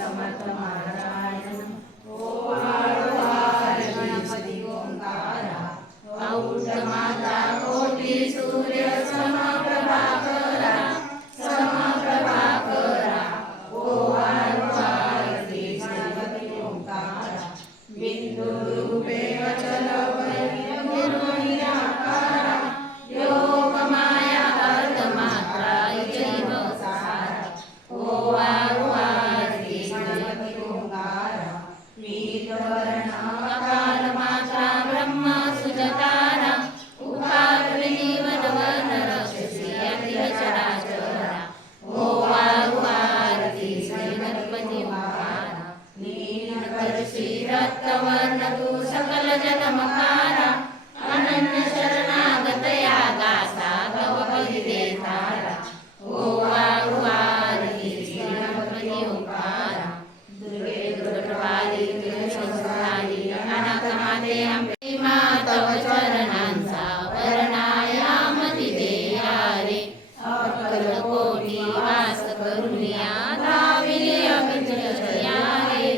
समर्थ महाराज ओंकार गणपती ओंकारा औष माता कोटी सूर्य समप्रभाकरा समप्रभाकरा ओंकार गणपती ओंकारा बिंदु रूपे अचल निराकारा योग माया अर्ध मात्रा जैव सारा ओंकार गणपती ओंकारा मीतवर्ण अकाल मात्रा ब्रह्म सुजतारा उकार विनिवन वर्ण रक्षसी अखिल चराचरा ओंकार गणपती ओंकारा नीलकर्षी रक्तवर्ण तू सकल जनमकारा अनन्य शरणागतया दासा तव पहिले तारा ओंकार गणपती ओंकारा दुर्गे दुर्गटवाली दुर्गशंसहारी अनाथमाते अंबे मातव चरणांचा वर्णायामती देया रे अक्कलकोटी वास करुनिया धाविली अभिजया रे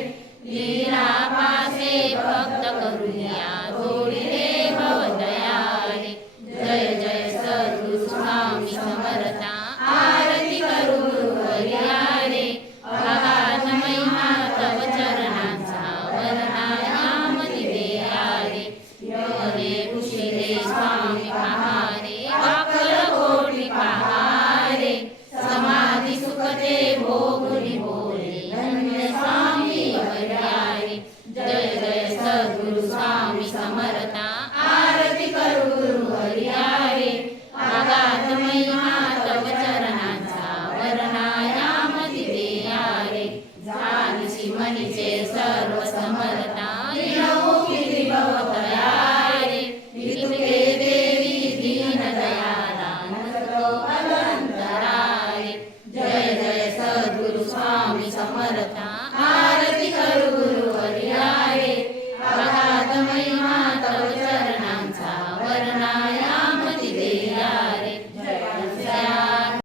लीला पासे भक्त करुनिया जोडिले भवदया रे जय जय सद्गुरु स्वामी समर्था आरती करू गुरुवर्या रे अगाध महिमा तव चरणांचा वर्णायामती देया रे योगे कुशिले स्वामी पहारे अक्कलकोटी पहारे समाधी सुखते भोगुनी बोले धन्य स्वामी वर्या रे जय जय सद्गुरु स्वामी समर्था आरती करू गुरुवर्या रे अगाध महिमा तव चरणांचा वर्णायामती देया रे जानिसी मनीचे सर्व समर्था विनोखी भवतया रे वितुके देवी दीन दयाला नसतो अनंतरा रे जय जय सद्गुरु स्वामी समर्था